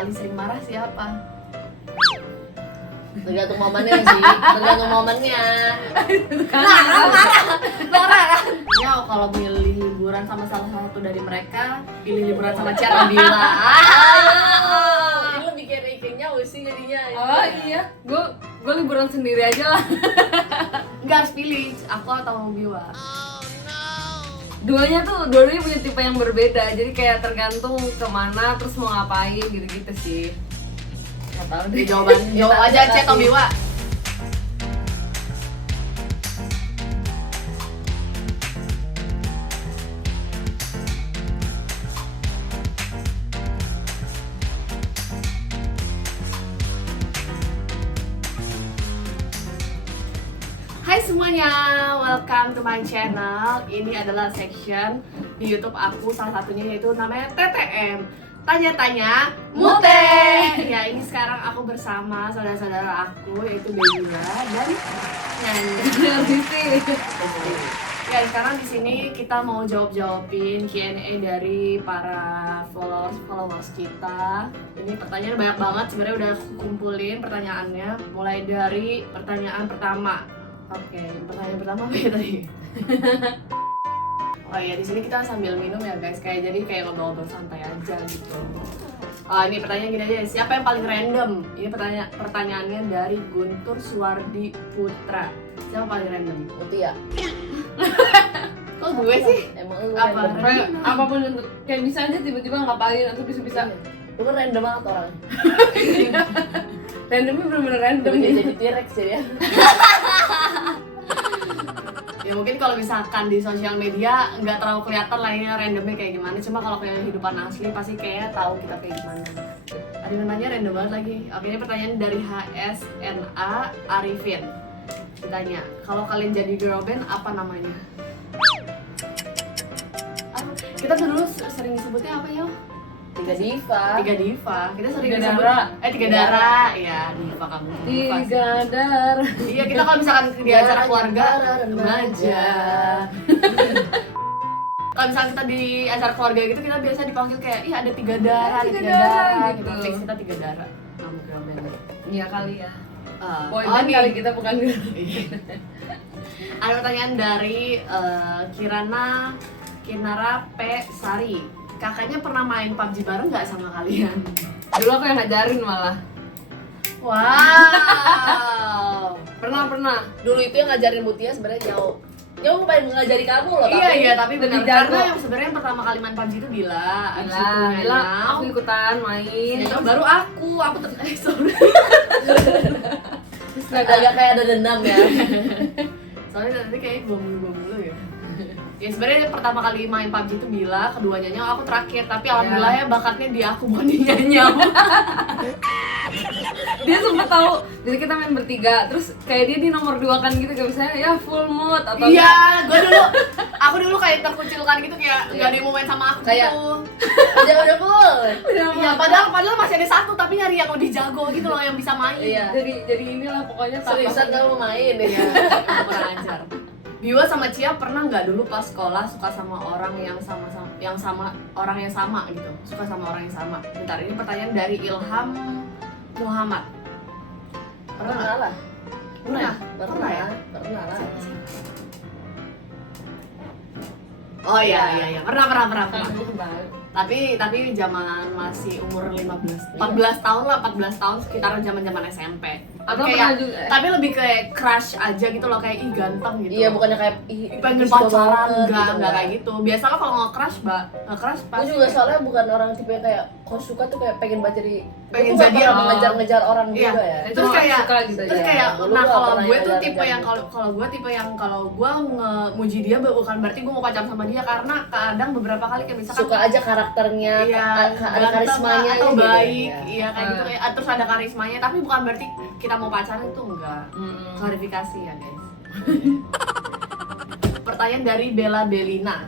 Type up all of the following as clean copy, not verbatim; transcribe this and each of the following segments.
paling sering marah siapa? Tergantung momennya sih, tergantung momennya. Marah kan? Ya kalau milih liburan sama salah satu dari mereka, pilih liburan sama Cia Nabila. Ini lebih kayak rankingnya sih jadinya. Oh iya, gue liburan sendiri aja lah. Nggak harus pilih, aku atau Biwa. Dua-duanya punya tipe yang berbeda, jadi kayak tergantung kemana terus mau ngapain gitu-gitu sih. Gak tau deh. Jawab aja Cia atau Biwa. Hai semuanya, welcome to my channel. Ini adalah section di YouTube aku, salah satunya yaitu namanya TTM, Tanya-tanya Mute. Ya, ini sekarang aku bersama saudara-saudara aku yaitu Bella dan Nyanyi. Ya, sekarang di sini kita mau jawabin Q&A dari para followers kita. Ini pertanyaan banyak banget, sebenarnya udah aku kumpulin pertanyaannya mulai dari pertanyaan pertama. Oke, pertanyaan pertama apa ya tadi? Oh iya, di sini kita sambil minum ya guys, jadi kayak ngobrol-ngobrol santai aja gitu. Ini pertanyaan gini aja, siapa yang paling random? Ini pertanyaannya dari Guntur Suwardi Putra. Siapa paling random? Mutia. Kok gue sih? Emang lu Apa? random? Kayak apapun itu, kayak bisa aja tiba-tiba ngapain atau bisa-bisa Lu kan random banget orangnya. randomnya bener-bener random Udah gitu. jadi T-Rex ya. Ya mungkin kalau misalkan di sosial media nggak terlalu kelihatan lah ini randomnya kayak gimana. Cuma kalau kayak kehidupan asli pasti kayak tahu kita kayak gimana. Ada yang nanya random banget lagi. Oke, ini pertanyaan dari HSNA Arifin. Ditanya, kalau kalian jadi girl band apa namanya? Kita dulu sering disebutnya apa ya? Tiga diva. Tiga diva. Kita sering Tiga disebut Dara. Tiga Dara. Ya, diva kamu. Diva sih. Tiga dar. Iya, kita kalau misalkan di acara keluarga remaja. Kalau misalkan kita di acara keluarga gitu, kita biasa dipanggil kayak, ih ada tiga darah, Tiga darah, gitu. Fix kita tiga darah. Nama girl band. Iya kali ya. Boy Oh, band nih. kali kita bukan girl. Ada pertanyaan dari Kinara P. Sari. Kakaknya pernah main PUBG bareng nggak sama kalian? Dulu aku yang ngajarin malah. Wow. Pernah. Dulu itu yang ngajarin Mutia sebenarnya jauh. Jauh pengen ngajari kamu loh, Iya, tapi lebih benar. jago. Karena yang sebenarnya yang pertama kali main PUBG itu Bila. Abis itu Bila Nyanyau. aku ikutan main. Nyanyau baru aku sorry. Terus agak kayak ada dendam ya. Soalnya tadi kayak bom dulu ya. Ya sebenarnya pertama kali main PUBG itu Bila, kedua Nyanyau, aku terakhir. Tapi alhamdulillah ya bakatnya di aku bukan di Nyanyau. dia sempet tahu, jadi kita main bertiga, terus kayak dia di nomor 2 kan gitu, kayak misalnya ya full mood atau Iya, aku dulu kayak terkucilkan gitu, kayak nggak ada yang mau main sama aku Kayak- gitu. Udah full. Iya, padahal masih ada satu, tapi nyari yang lebih jago gitu loh, yang bisa main. Iya. jadi inilah pokoknya Seriusan kamu main ya. Iya, kurang ajar. Biwa sama Cia pernah nggak dulu pas sekolah suka sama orang yang sama orang yang sama gitu, suka sama orang yang sama. Bentar, ini pertanyaan dari Ilham Muhammad. Pernah nggak? Pernah lah. Pernah ya? Pernah lah. Oh iya, pernah. Kebalik. Tapi zaman masih umur 14 tahun lah, 14 tahun sekitaran zaman SMP. Atau Kayak- pernah juga tapi lebih kayak crush aja gitu loh, kayak ih ganteng gitu. Iya, bukannya kayak pengen suka pacaran, banget enggak kayak gitu. Biasanya kalau nge-crush, nge-crush Gue pasti juga soalnya bukan orang tipe yang kayak kalau suka tuh kayak pengen baca di Pengen gue tuh jadi pernah orang. mengejar-ngejar orang Iya. juga ya. Terus Cuma kayak suka gitu terus aja. kayak Dulu nah gua kalau pernah gue tuh ngejar-ngejar tipe yang gitu. kalau gue tipe yang kalau gue ngemuji dia bukan berarti gue mau pacaran sama dia, karena kadang beberapa kali kayak misalkan Suka aja karakternya, iya, ada ganteng karismanya atau gitu baik, ya. iya kayak gitu kayak terus ada karismanya, tapi bukan berarti kita mau pacaran itu enggak. Klarifikasi ya guys. Pertanyaan dari Bella Belina.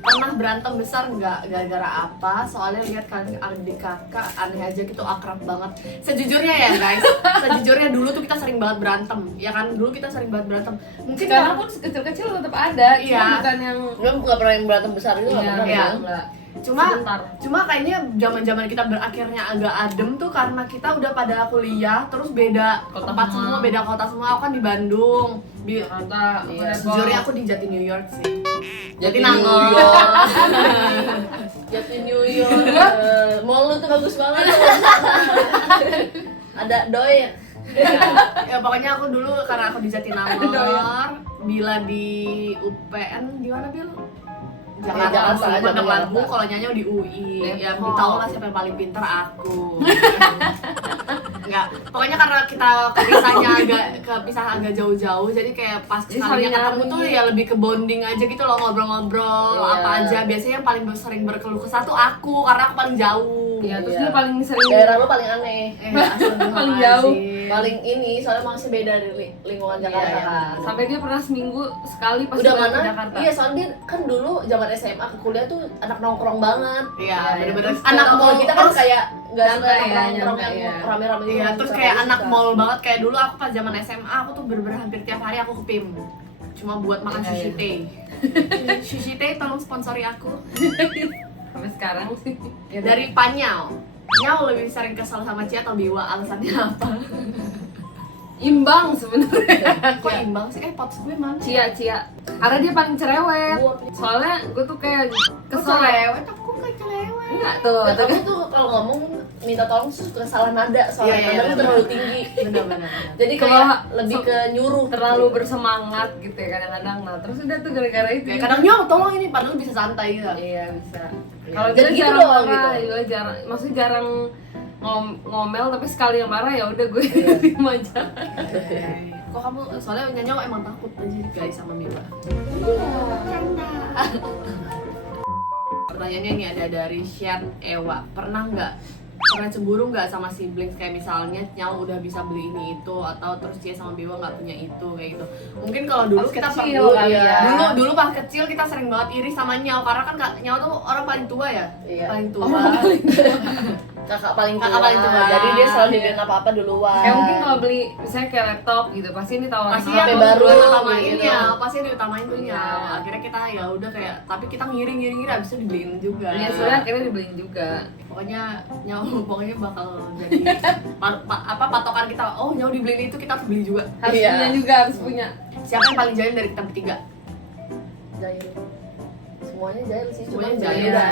Pernah berantem besar nggak? Gara-gara apa? Soalnya lihat kalian adik kakak aneh aja gitu, akrab banget. Sejujurnya ya guys, sejujurnya dulu tuh kita sering banget berantem. Ya kan, dulu kita sering banget berantem. Mungkin Sekarang pun kecil-kecil tetap ada, Iya. cuma bukan yang Gue nggak pernah yang berantem besar juga, nggak Iya, pernah. iya. ya. Sebentar. Cuma kayaknya zaman kita berakhirnya agak adem tuh karena kita udah pada kuliah, terus beda Kota tempat semua. semua, beda kota semua. Aku kan di Bandung. Jakarta, Iya, Sejujurnya aku di Jati New York sih. Jati Nangor. New York. Jati New York. Mall lu tuh bagus banget tuh. Ada doi. Ya pokoknya aku dulu karena aku di Jatinangor, Bila di UPN di mana Bil? Jakarta, Jakarta, Jakarta. Bandung, kalau Nyanyo di UI. Ya Depok. tau lah siapa yang paling pinter, aku. Enggak, pokoknya karena kita kepisah agak jauh-jauh, jadi kayak pas Jadi kalinya saling ketemu nyari. tuh ya lebih ke bonding aja gitu loh, ngobrol-ngobrol Iya. apa aja. Biasanya yang paling sering berkeluh kesah tuh aku karena aku paling jauh. Iya, terus Iya. dia paling sering Daerah lu paling aneh. Paling jauh. Paling ini soalnya masih beda dari lingkungan Jakarta Iya, iya. kan. sampai dia pernah seminggu sekali pas Udah balik ke mana? Jakarta. Iya, soalnya dia kan dulu zaman SMA ke kuliah tuh anak nongkrong banget. Iya, bener-bener Terus anak kalau mall kita kan terus- kayak nggak suka Nyantai ya, nongkrong nyantai yang ya. rame-rame gitu. Iya, nggak terus suka, kayak nggak anak suka. mall banget. Kayak dulu aku pas zaman SMA aku tuh bener-bener hampir tiap hari aku ke PIM. Cuma buat makan Iya, sushi iya. teh. Sushi teh tolong sponsori aku. Sampai sekarang sih. Ya, Dari Panyao. Nyau lebih sering kesel sama Cia atau Biwa, alasannya apa? imbang sebenarnya. Kok imbang sih? Pots gue mana? Cia. Karena dia paling cerewet. Gua- Soalnya gue tuh kayak Kok kesel. cerewet? Aku gak cerewet. Enggak tuh. Nah, kamu tuh kalau ngomong minta tolong suka salah nada soalnya Iya, iya, nadanya bener. terlalu tinggi. Bener-bener. Jadi Kalau kayak lebih ke nyuruh. terlalu bersemangat gitu ya kadang-kadang. Nah, terus udah tuh gara-gara itu. Kayak kadang Nyau tolong ini, padahal bisa santai gitu. Iya bisa. Iya. Kalau Jadi dia gitu jarang doang marah, gitu. iya, jarang. Maksudnya jarang ngomel tapi sekali yang marah ya udah gue diem aja. Kok kamu, soalnya Nyau emang takut aja guys sama Biwa. Pertanyaannya ini ada dari Syed Ewa. Pernah cemburu nggak sama siblings, kayak misalnya Nyau udah bisa beli ini itu, atau terus Cia sama Biwa nggak punya itu kayak gitu. Mungkin kalau dulu Pas kita kecil perlu kali ya. dulu pas kecil kita sering banget iri sama Nyau karena kan Nyau tuh orang paling tua ya. Iya. Paling tua. Kakak paling tua. Kakak paling tua. Jadi dia selalu dibeliin apa-apa duluan. Kayak mungkin kalau beli misalnya kayak laptop gitu pasti ini tawaran Pasti HP yang baru diutamain gitu. ya, pasti diutamain tuh Iya. Nyau. Akhirnya kita ya udah kayak, tapi kita ngiring abis itu dibeliin juga. Iya, soalnya akhirnya dibeliin juga. Pokoknya Nyau pokoknya bakal jadi patokan kita. Oh, Nyau dibeliin itu, kita harus beli juga. Harus Iya. punya juga, harus punya. Siapa yang paling jahil dari kita bertiga? Jahil. Semuanya jahil sih, cuma Semuanya jahil. jahil. Iya.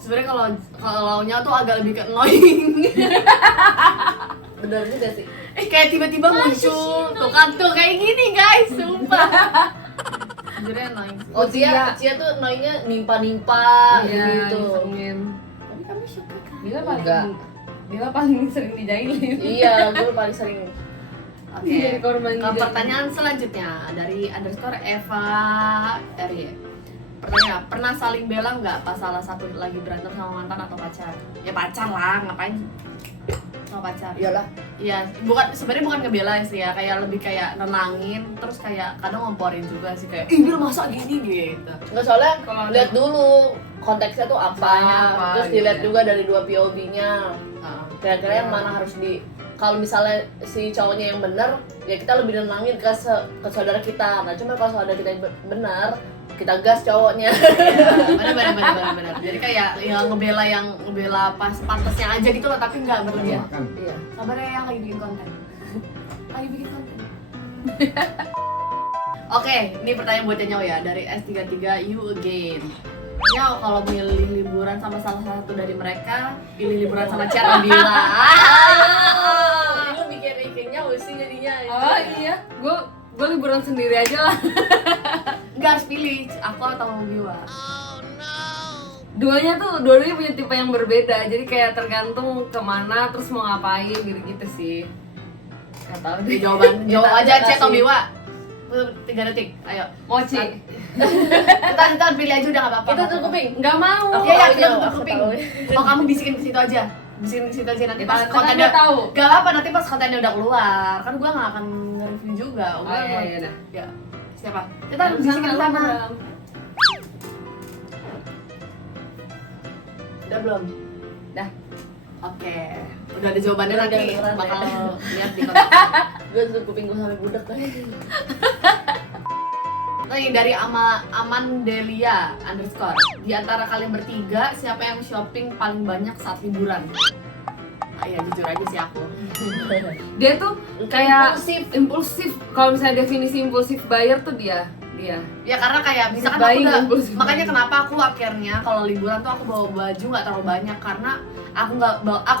Sebenarnya kalau Nyau tuh agak lebih ke annoying. Bener juga sih. Kayak tiba-tiba muncul tuh kan tuh kayak gini guys, sumpah. Sebenarnya annoying. Oh, Cia. Cia tuh noingnya nimpa-nimpa Iya, gitu. ngomongin. Tapi kamu suka kan? Dia paling sering dijailin. Iya, gue paling sering. Oke. Jadi korban Ke dijailin. pertanyaan selanjutnya dari _Eva Eri. Pertanyaan, pernah saling bela nggak pas salah satu lagi berantem sama mantan atau pacar? Ya pacar lah, ngapain sama pacar? Iyalah. Iya, sebenarnya bukan ngebela sih ya, kayak lebih kayak nenangin, terus kayak kadang ngomporin juga sih kayak, ih Bil masa gini gitu. Nggak, soalnya Kalau lihat dulu konteksnya tuh apa, Masalahnya apa, terus dilihat gitu. juga dari dua POV-nya. Nah, Kira-kira yang mana harus di, kalau misalnya si cowoknya yang benar, ya kita lebih nenangin ke saudara kita. Nah, cuma kalau saudara kita yang benar, kita gas cowoknya. benar. Jadi kayak yang ngebela pas pantasnya aja gitu loh, tapi nggak berlebihan. Iya. Sabar ya yang lagi bikin konten. Lagi bikin konten. Oke, ini pertanyaan buat Nyau ya, dari S33 You Again. Nyau, kalau milih liburan sama salah satu dari mereka, pilih liburan sama Cia atau Bila? Ini lu bikin rankingnya sih jadinya. Oh iya, gue liburan sendiri aja lah. Nggak harus pilih, aku atau Bila. Dua-duanya punya tipe yang berbeda, jadi kayak tergantung kemana terus mau ngapain gitu-gitu sih. Gak tau deh. Jawab aja Kita Cia atau kasih. Bila. 3 detik, ayo. Mochi. Kita pilih aja udah nggak apa-apa. Kita tutup kuping. Nggak mau. Aku Iya, tahu kita Nyau, tutup aku kuping. tahu. Oh, kamu bisikin ke situ aja. Bisikin ke situ aja nanti pas Karena kontennya gue tahu. Gak apa-apa, nanti pas kontennya udah keluar. Kan gua nggak akan nge-review juga. Oh iya, iya dah. Ya. Siapa? Kita harus bisikin sana. Udah belum? Dah. Oke. Udah ada jawabannya Udah, nanti kedengeran bakal ya. lihat di konten. Gue tutup kuping gue sampai budak kan. Nih dari Amandelia _ di antara kalian bertiga siapa yang shopping paling banyak saat liburan? Iya jujur aja sih aku. Dia tuh kayak Impulsif. impulsif. Kalau misalnya definisi impulsif buyer tuh dia. Ya karena kayak misalkan Buying, aku impulsive makanya buying. kenapa aku akhirnya kalau liburan tuh aku bawa baju nggak terlalu banyak karena aku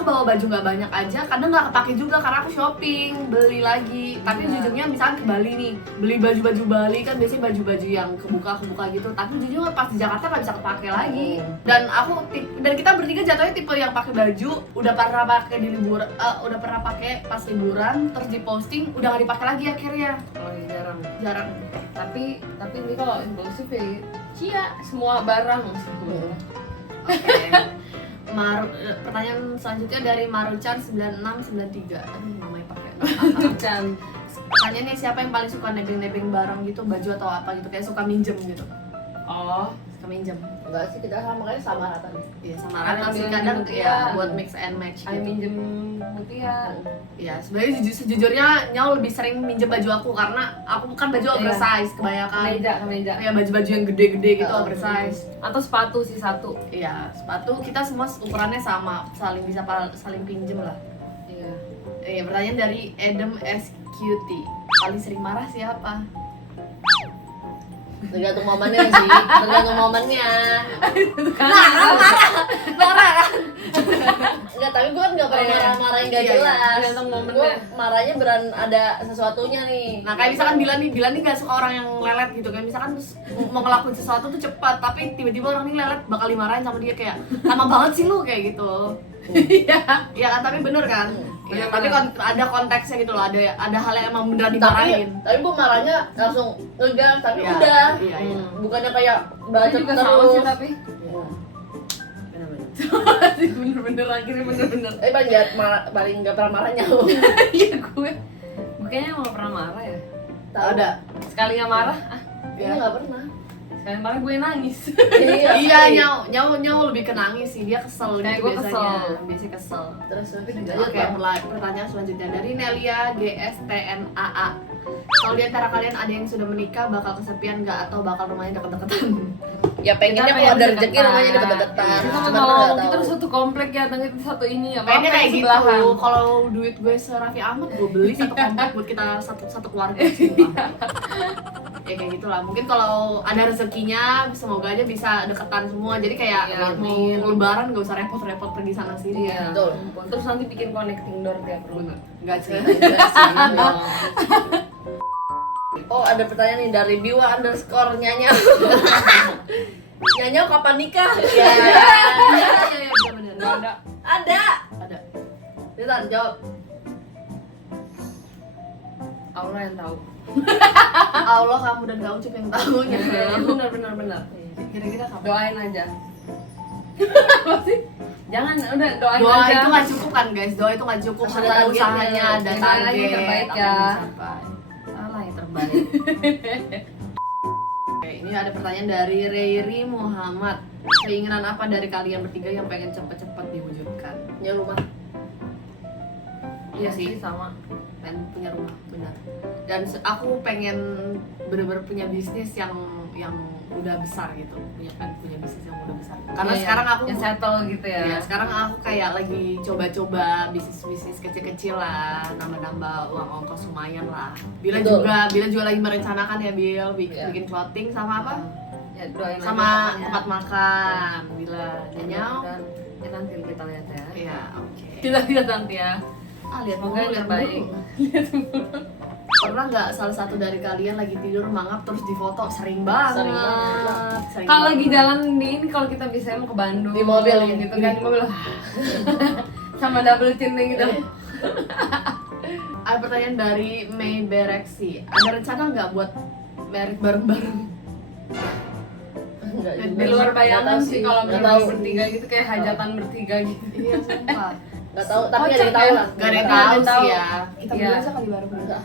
bawa baju nggak banyak aja kadang nggak kepake juga karena aku shopping beli lagi. Tapi Iya. jujurnya misalkan ke Bali nih beli baju Bali kan biasanya baju yang kebuka gitu. Tapi jujurnya pas di Jakarta nggak bisa kepake lagi. Dan dan kita bertiga jatuhnya tipe yang pakai baju udah pernah pakai di liburan, udah pernah pakai pas liburan terus diposting udah nggak dipakai lagi akhirnya. Oh iya, Jarang. Tapi ini kalau impulsif ya semua barang. Oke. Pertanyaan selanjutnya dari Maruchan 9693. Aduh, namanya pakai. Can. Pertanyaannya siapa yang paling suka nebeng-nebeng barang gitu, baju atau apa gitu, kayak suka minjem gitu. Oh, Suka minjem. Enggak sih, kita makanya sama rata nih. Iya, sama Kadang Rana sih minjem kadang Mutia. ya buat mix and match I gitu. minjem Mutia. Iya, sebenarnya sejujurnya Nyau lebih sering minjem baju aku karena aku kan baju Iya. oversize kebanyakan. Kemeja. Ya baju-baju yang gede-gede gitu oversize. Atau sepatu sih satu. Iya, sepatu kita semua ukurannya sama, saling pinjem lah. Iya. Pertanyaan dari Adam SQT. Paling sering marah siapa? Tergantung momennya sih, tergantung momennya. Marah kan? Enggak, tapi gue kan nggak pernah Iya. marah-marah yang nggak Iya, jelas. tergantung Gue momennya. marahnya beran ada sesuatunya nih. Nah kayak misalkan Dilan nih gak suka orang yang lelet gitu. Kayak misalkan mau ngelakuin sesuatu tuh cepat, tapi tiba-tiba orang ini lelet bakal dimarahin sama dia kayak lama banget sih lu kayak gitu. Iya, iya kan, tapi bener kan? Iya, tapi ada konteksnya gitu loh, ada hal yang emang beneran dimarahin. Tapi gue marahnya langsung ngegas, tapi Iya, udah. iya, iya. Bukannya kayak Itu bacot juga terus. sama sih tapi. Bener-bener. bener akhirnya bener-bener. Paling nggak pernah marahnya lu. Iya gue. Kayaknya emang gak pernah marah ya. Ada. Sekali gak marah, Iya nggak pernah. sekali marah gue nangis. Iya, Nyau lebih ke nangis sih, dia kesel Kayak gitu gue biasanya. kesel. Biasanya kesel. Terus Oke, lanjut. pertanyaan selanjutnya dari Nelia GSTNAA. Kalau di antara kalian ada yang sudah menikah, bakal kesepian nggak atau bakal rumahnya deket-deketan? Ya pengennya Kita kalau ada pengen rezeki deketan. rumahnya deket-deketan. Kita Cuman kalau nggak kita tahu. satu komplek ya, kita satu ini ya. Pengennya kayak gitu. sebelahan. Kalau duit gue se-Raffi Ahmad, gue beli satu komplek buat kita satu keluarga sumpah. Ya kayak gitulah. Mungkin kalau ada rezekinya, semoga aja bisa deketan semua. Jadi kayak Iya, mau amin. lebaran gak usah repot-repot pergi sana sini ya. Iya. Betul. Terus nanti bikin connecting door tiap rumah. Enggak sih. Oh ada pertanyaan nih dari Biwa _ Nyanya. Nyanya kapan nikah? Ya. Iya, bener-bener. Nggak ada. Ada. Ada. Bisa jawab. Allah yang tahu. Allah, kamu dan Kak Ucup yang tahu. Benar. Kira-kira kapan? Doain aja. Jangan, udah doain Doa aja. itu nggak cukup kan guys, doa itu nggak cukup. Harus Ada ada usahanya, targetnya. ada Yang target. lain yang terbaik akan ya. dicapai. Salah yang terbaik. Oke, ini ada pertanyaan dari Reiri Muhammad. Keinginan apa dari kalian bertiga yang pengen cepet-cepet diwujudkan? Punya rumah. Iya sih, sama. pengen punya rumah, benar. Dan aku pengen bener-bener punya bisnis yang udah besar gitu. Pengen punya bisnis yang udah besar. Karena Iya, sekarang aku yang settle gitu ya. ya, sekarang aku kayak lagi coba-coba bisnis kecil-kecil lah, nambah-nambah uang ongkos lumayan lah. Bila Betul. juga lagi merencanakan ya Bil, bikin clothing sama apa? Ya, doain aja Sama pokoknya. tempat makan. Bila Nyau. Dan ya nanti kita lihat ya. Iya, oke. Kita lihat nanti ya. Lihat Semoga yang lihat terbaik. mulu. Pernah nggak salah satu dari kalian lagi tidur mangap terus difoto? Sering banget. Sering banget. Sering Kalau banget. lagi jalan di ini, kalau kita bisa mau ke Bandung Di mobil gitu kan, di mobil sama double chin gitu. Ada pertanyaan dari May Bereksi. Ada rencana nggak buat merit bareng-bareng? Enggak Di juga. Di luar Nggak bayangan tahu sih kalau Nggak berdua tahu. bertiga gitu kayak hajatan bertiga gitu. Iya, sumpah. Nggak tahu, tapi Kocak ada yang tahu ya? lah. Gak ada yang Nggak ada tahu yang sih tahu. ya. Kita Iya. berdua aja kali bareng. Enggak.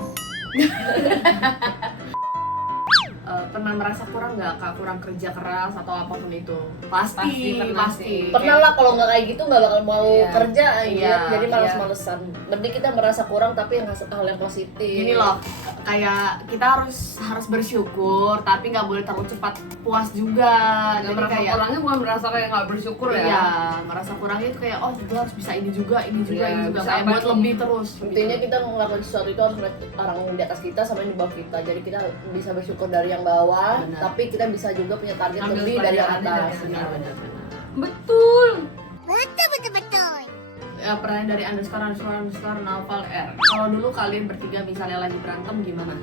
pernah merasa kurang nggak kak, kurang kerja keras atau apapun itu? Pasti Pernah sih. Pernah lah, kalau nggak kayak gitu nggak bakal mau Iya. kerja anjir. Iya, Jadi malas-malesan. Mending kita merasa kurang tapi yang hal yang positif. Gini loh, kayak kita harus bersyukur tapi nggak boleh terlalu cepat puas juga. Nggak Jadi merasa kayak kurangnya bukan merasa kayak nggak bersyukur ya. iya, merasa kurangnya itu kayak oh gue harus bisa ini juga Iya, kayak bisa buat apa lebih terus. Intinya kita melakukan sesuatu itu harus melihat orang di atas kita sama yang di bawah kita. Jadi kita bisa bersyukur dari yang bawah, Benar. tapi kita bisa juga punya target Ambil lebih dari yang pelajarannya atas. dari yang Benar. Betul. Ya, pertanyaan dari underscore Naufal R. Kalau dulu kalian bertiga misalnya lagi berantem gimana?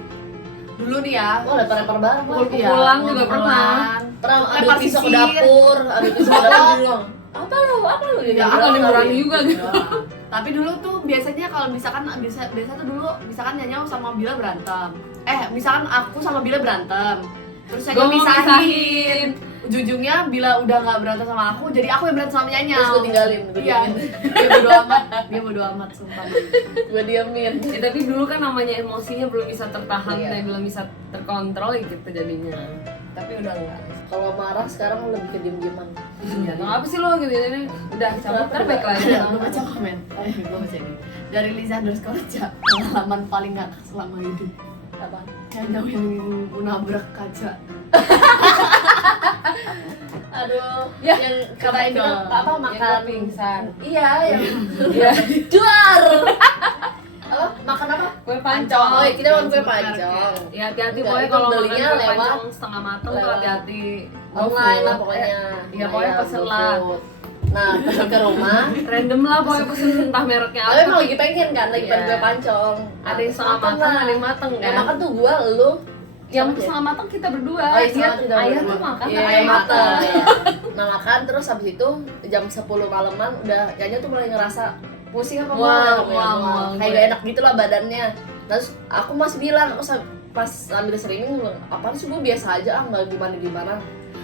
Dulu nih ya. Oh, lempar-lempar barang. Bang. Pukul-pukulan juga pernah. Pernah ambil Lempar pisau ke sisir. dapur, ambil pisau ke dapur dulu. Apa lu? Ya, apa bilang, dikurangi tapi- juga gitu. Tapi dulu tuh biasanya kalau misalkan biasa tuh dulu misalkan Nyanya sama Bila berantem. Misalkan aku sama Bila berantem. Terus Gua Nyanya mau misahin. misahin. Ujung-ujungnya Bila udah nggak berantem sama aku, jadi aku yang berantem sama Nyanya. Terus gue tinggalin, Iya. Dia bodo amat sumpah. gue diemin. Ya, tapi dulu kan namanya emosinya belum bisa tertahan, Iya. belum bisa terkontrol ya gitu jadinya. Tapi udah enggak. Kalau marah sekarang lebih ke diem-dieman. Ya, tau apa sih lo gitu ini? Udah cabut kan baik lagi. Gue baca komen. Gue baca ini. Dari Liza underscore Ca, pengalaman paling ngakak selama hidup. Apa? Nyanya yang menabrak kaca. Aduh, Ya, yang coba kata itu dong. apa Yang makan pingsan. Iya, yang Iya. juar. Apa? Makan apa? Kue Pancong. Oh, iya, kita makan kue Sebut pancong. Ya hati-hati Enggak, pokoknya itu kalau makan belinya kue lewat- pancong setengah mateng tuh lewat hati-hati. Online lah GoFood. pokoknya. Iya, pokoknya pesen lah. GoFood. Nah, pesen ke rumah. Random lah pokoknya pesen entah mereknya Tapi apa. emang lagi pengen kan, lagi pengen Iya. kue pancong. Ada yang setengah Makan mateng, lah. ada yang mateng Yang kan. makan tuh gua, lu. Yang Siapa ya? setengah mateng kita berdua. Oh iya, Dia- sama kita ayah berdua. tuh makan, Iya, ayah mateng. iya. Nah makan terus habis itu jam 10 malaman udah Nyanya tuh mulai ngerasa pusing apa Mual, mual, mual. kayak gak enak gitu lah badannya. Terus aku masih bilang, pas sambil streaming apaan sih, gue biasa aja nggak gimana.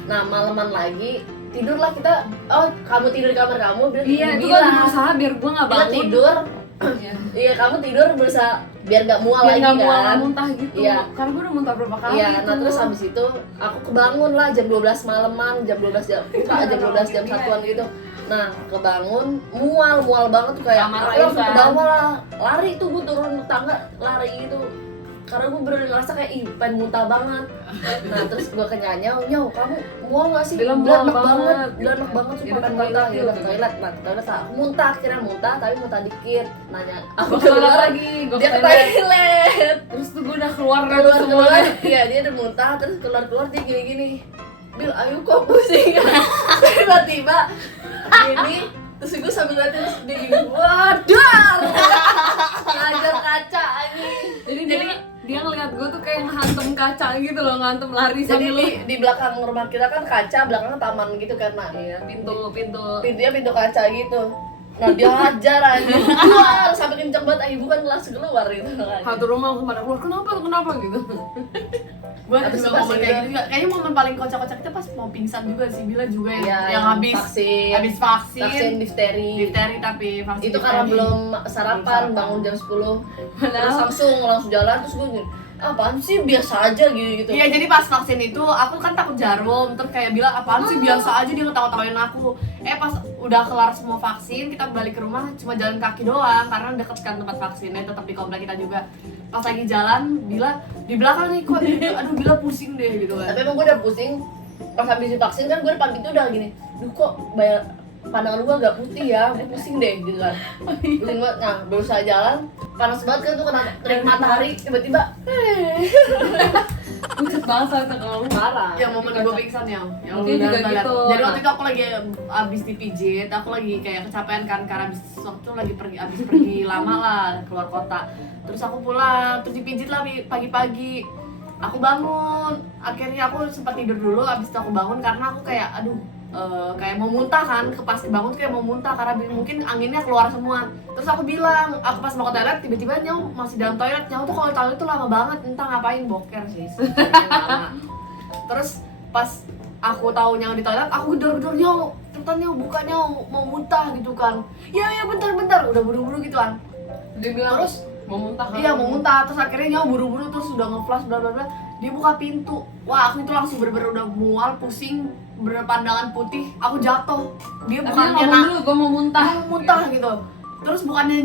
Nah malaman lagi tidurlah kita, oh kamu tidur di kamar kamu, Iya, itu kan berusaha biar gue nggak Bila bangun. tidur, Iya. iya kamu tidur berusaha biar gak mual Biar lagi nggak mual kan. nggak muntah gitu. Iya. Karena gue udah muntah berapa kali. Iya, nah tuh. terus habis itu aku kebangun lah jam 12 malaman, jam 12 jam, jam 12 jam 1-an gitu. Nah, kebangun, mual banget tuh kayak Sama aku langsung Raisan. ke bawah lah, lari tuh gue turun tangga, lari gitu. Karena gue bener ngerasa kayak ih pengen muntah banget. Nah terus gue ke Nyanya, kamu mual gak sih? Bilang Udah mual enak banget. udah enak banget Jadi sumpah pengen ke toilet muntah. Ya yuk. udah ke toilet, nah ke toilet lah. Aku muntah, akhirnya muntah tapi muntah dikit. Nanya, aku Gue keluar keluar lagi, gue dia ke toilet. toilet. Terus tuh gue udah keluar kan keluar semuanya. iya dia udah muntah terus keluar dia gini Bil ayo kok pusing tiba-tiba gini terus gue sambil liatin terus dia gini waduh ngajar kaca anjing. Jadi dia ngeliat gue tuh kayak ngehantem kaca gitu loh, ngantem lari Jadi sambil di belakang rumah kita kan kaca, belakangnya taman gitu kan. Nah, iya, pintu pintunya pintu kaca gitu. Nah, dia hajar anjing. Keluar sampai kenceng banget, ibu kan langsung keluar gitu kan. satu rumah langsung pada keluar, kenapa gitu. Gue Habis juga pas momen itu- kayak gitu juga. Kayaknya momen paling kocak-kocak kita pas mau pingsan juga sih. Bila juga Iya, yang habis vaksin vaksin difteri. difteri tapi vaksin Itu karena difteri. belum Belum sarapan, sarapan. bangun jam 10. Terus Padahal langsung jalan terus gue gini, apaan sih biasa aja gitu. Iya, jadi pas vaksin itu aku kan takut jarum, terus kayak bilang apaan sih biasa aja, dia ngetawa-tawain aku. Pas udah kelar semua vaksin, kita balik ke rumah cuma jalan kaki doang karena deket kan tempat vaksinnya, tetap di komplek kita juga. Pas lagi jalan, Bila di belakang nih kok, aduh Bila pusing deh gitu kan. Tapi emang gue udah pusing pas habis divaksin kan gue depan pintu udah gini, duh kok pandangan gue agak putih ya, gue pusing deh gitu kan. Pusing banget, nah berusaha jalan, panas banget kan tuh kena terik matahari, tiba-tiba pucat banget saat kalau lu parah. Yang momen gue pingsan yang Dia juga beneran banget. gitu. Jadi waktu itu aku lagi abis dipijit, aku lagi kayak kecapean kan karena abis waktu lagi abis pergi lama lah keluar kota. Terus aku pulang, terus dipijit lah pagi-pagi. Aku bangun, akhirnya aku sempat tidur dulu, abis itu aku bangun karena aku kayak aduh kayak mau muntah kan, pas bangun tuh kayak mau muntah karena mungkin anginnya keluar semua. Terus aku bilang, aku pas mau ke toilet tiba-tiba Nyau masih dalam toilet. Nyau tuh kalau toilet tuh lama banget, entah ngapain, boker sih sebenarnya lama. Terus pas aku tahu Nyau di toilet, aku gedor-gedor, Nyau cepetan Nyau, buka Nyau, mau muntah gitu kan. Ya bentar, udah buru-buru gitu kan. dia bilang Terus mau muntah kan? iya mau muntah, terus akhirnya Nyau buru-buru terus udah nge-flash bla bla bla. dia buka pintu. Wah, aku itu langsung bener-bener udah mual, pusing, berpandangan putih, aku jatuh. Dia Tapi bukannya ngomong dulu, gue mau muntah. muntah gitu. Terus bukannya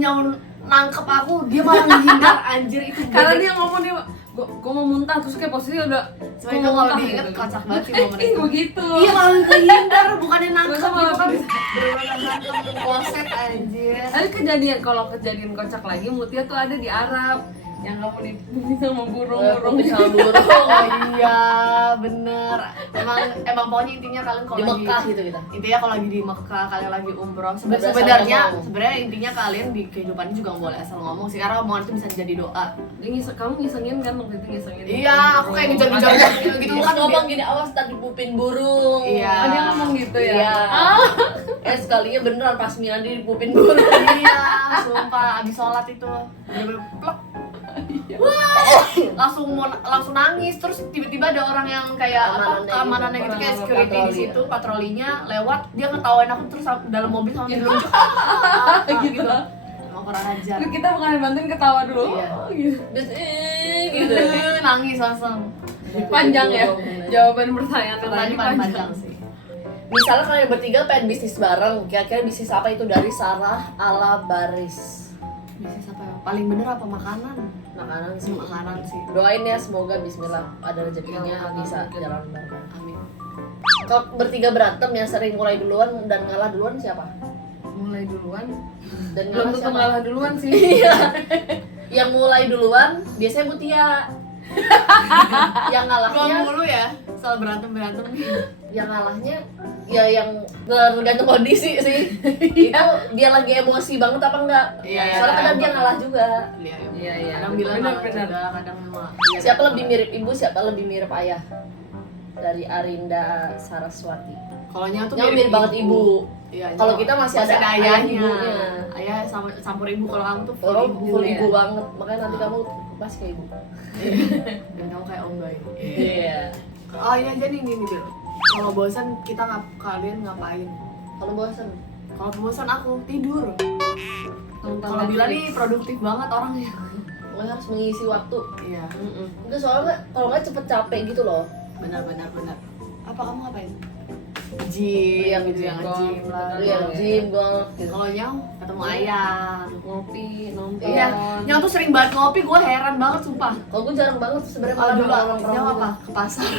nangkep aku, dia malah menghindar. Anjir, itu Karena bener- dia ngomong dia, gue mau muntah, terus kayak posisinya udah sebenarnya gua mau kalau muntah diinget gitu. kocak banget sih momen itu. Begitu. Iya, malah kehindar, bukannya nangkep Masa malah gitu kan. bisa? Bener-bener nangkep kloset anjir. Tapi kalau kejadian kocak lagi, Mutia tuh ada di Arab yang kamu dipuji sama burung-burung. Sama burung Oh iya, bener. Emang pokoknya intinya kalian kalau di lagi Mekah gitu kita. intinya kalau lagi di Mekah, kalian lagi umroh, Nggak boleh asal sebenarnya ngomong. intinya kalian di kehidupan ini juga nggak boleh asal ngomong sih, karena omongan itu bisa jadi doa. Kamu ngisengin kan waktu itu ngisengin. Iya, aku kayak ngejar-ngejar gitu Terus kan. ngomong gini, awas tak dipupin burung. Iya. Oh, dia ngomong gitu ya. Iya. Sekalinya beneran pas Miandi dipupin burung. Iya, sumpah abis sholat itu bener-bener plek. langsung nangis. Terus tiba-tiba ada orang yang kayak keamanannya gitu, kayak orang security di patroli situ, patrolinya lewat, dia ngetawain aku terus dalam mobil sama dilunjuk gitu. Emang kurang ajar. Terus kita bukan bantuin ketawa dulu. Iya. Gitu. Terus gitu. Nangis langsung. Panjang ya jawaban pertanyaan tadi Pertanyaan panjang sih. Misalnya kalian bertiga pengen bisnis bareng, kira-kira bisnis apa itu dari Sarah ala Baris? Bisnis apa ya? Paling bener apa makanan? Makanan sih. Makanan sih. Doain ya, semoga bismillah ada rezekinya Ya, bisa amin. jalan bareng. Amin. Kalau bertiga berantem yang sering mulai duluan dan ngalah duluan siapa? Mulai duluan. Dan Belum ngalah tentu siapa? ngalah duluan sih. Yang mulai duluan biasanya Mutia. Yang ngalahnya, Gua mulu ya, soal berantem. yang ngalahnya ya yang tergantung kondisi sih. Itu dia lagi emosi banget apa enggak? Iya, Soalnya kadang dia betul. ngalah juga. Iya, iya. Kadang bilang Benar, ngalah benar. juga, kadang memang. Siapa lebih mirip ibu, siapa lebih mirip ayah? Dari Arinda Saraswati. Kalau Nya tuh Yang mirip banget ibu. Iya. Kalau kita masih ada ayah ayahnya. ibunya. Ayah sama campur ibu. Kalau kamu tuh full Kalau ibu. full ya. ibu banget, makanya nanti kamu pas kayak ibu. Dan kamu kayak Om Bay. Iya. Oh iya, jadi nih Bil. Kalau bosan kita kalian ngapain? Kalau bosan, Kalau bosan aku tidur. Nonton Kalau Bila Netflix. nih produktif banget orangnya. lo harus mengisi waktu. Iya. Enggak, soalnya kalau nggak cepet capek gitu loh. Benar. Apa kamu ngapain? Gym, Iya, gitu ya, gym, nge-gym lah. Lu yang gym, golf gitu. Kalau Nyang ketemu ayah. Ngopi, nonton. Iya, Nyang tuh sering banget ngopi, gue heran banget sumpah. Kalau gue jarang banget sebenarnya Kalau dulu nongkrong Nyang gitu. apa? Ke pasar.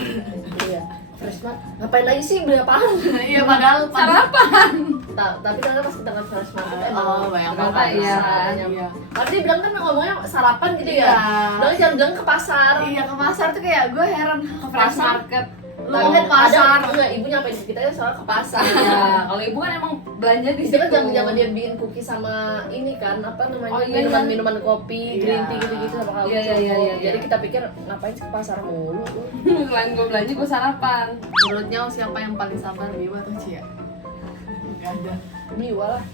Iya. Fresh mart. Ngapain lagi sih beli apaan? Iya, padahal Sarapan. Tapi ternyata pas kita ke fresh mart itu emang Oh, banyak ternyata banget. iya. Iya. Tapi dia bilang kan ngomongnya sarapan gitu ya. Iya. Bilangnya jangan bilang ke pasar. Iya, ke pasar tuh kayak gue heran ke Fresh pasar. market. Lu Tapi mau kan ke pasar. Enggak, ibu nyampein ke kita ya soalnya ke pasar. Ya, kalau ibu kan emang belanja di Itu situ. kan zaman-zaman dia bikin cookies sama ini kan apa namanya Oh, iya, minuman kopi, green Iya. tea gitu-gitu sama kamu. Iya, iya, iya, iya. Jadi kita pikir ngapain sih ke pasar mulu? Selain gue belanja, gue sarapan. Menurutnya siapa yang paling sabar, Biwa atau Cia? Gak ada. Biwa lah.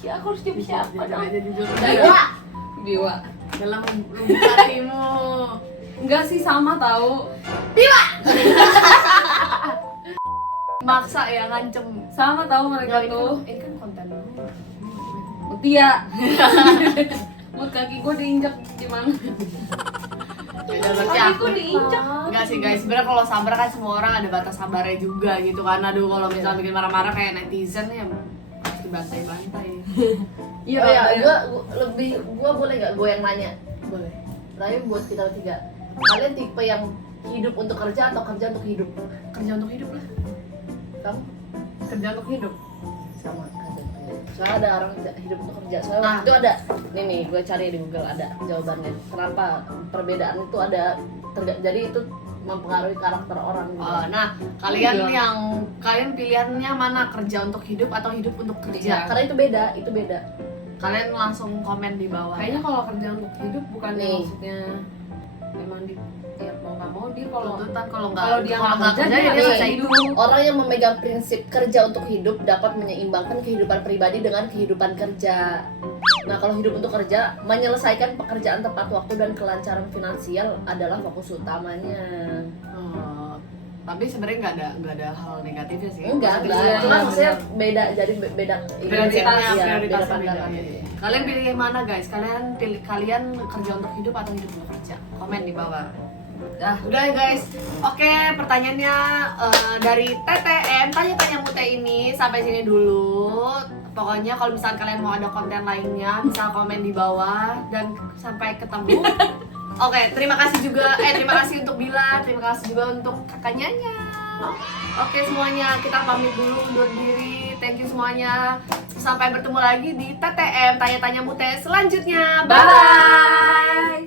Ya, aku harus jadi siapa Jangan aja jujur. Biwa. Biwa. Dalam membuka hatimu. Enggak sih, sama tahu. Maksa ya, ngancem. Sama tahu mereka Ini tuh. kan, ini kan konten gue. Mutia. Mut kaki gue diinjak gimana? Beda berarti Kaki aku. gue diinjak. Enggak sih guys, sebenarnya kalau sabar kan semua orang ada batas sabarnya juga gitu kan. Aduh, kalau misalnya bikin marah-marah kayak netizen ya harus dibantai-bantai. Iya, Oh ya, iya. gua boleh nggak gue yang nanya? Boleh. Tapi buat kita bertiga, kalian tipe yang hidup untuk kerja atau kerja untuk hidup? Kerja untuk hidup lah. Kamu Kerja untuk hidup. sama kerja untuk hidup. Soalnya ada orang hidup untuk kerja. Soalnya Ah. waktu itu ada, nih gue cari di Google ada jawabannya. Kenapa perbedaan itu ada? Jadi itu mempengaruhi karakter orang. Gitu. Nah, kalian Iya. kalian pilihannya mana, kerja untuk hidup atau hidup untuk kerja? Karena itu beda. Kalian langsung komen di bawah. Kayaknya kalau kerja untuk hidup bukan Nih. maksudnya emang di tiap mau nggak mau dia kalau tuntutan kalau kalau dia nggak nggak kerja, dia dia nggak bisa hidup. hidup. Orang yang memegang prinsip kerja untuk hidup dapat menyeimbangkan kehidupan pribadi dengan kehidupan kerja. Nah, kalau hidup untuk kerja, menyelesaikan pekerjaan tepat waktu dan kelancaran finansial adalah fokus utamanya. Oh, Tapi sebenarnya nggak ada hal negatifnya sih. Enggak, Iya. cuma maksudnya beda, jadi beda Prioritasnya, iya, beda prioritasnya pandangan. beda. Iya. Kalian pilih yang mana guys? Kalian kerja untuk hidup atau hidup untuk kerja? Komen di bawah. Udah ya guys. Oke, pertanyaannya dari TTM tanya-tanya Mute ini sampai sini dulu. Pokoknya kalau misalnya kalian mau ada konten lainnya bisa komen di bawah dan sampai ketemu. Oke, terima kasih untuk Bila, terima kasih juga untuk kakaknya. Oke semuanya, kita pamit dulu undur diri. Thank you semuanya. Sampai bertemu lagi di TTM Tanya-Tanya Mute selanjutnya. Bye.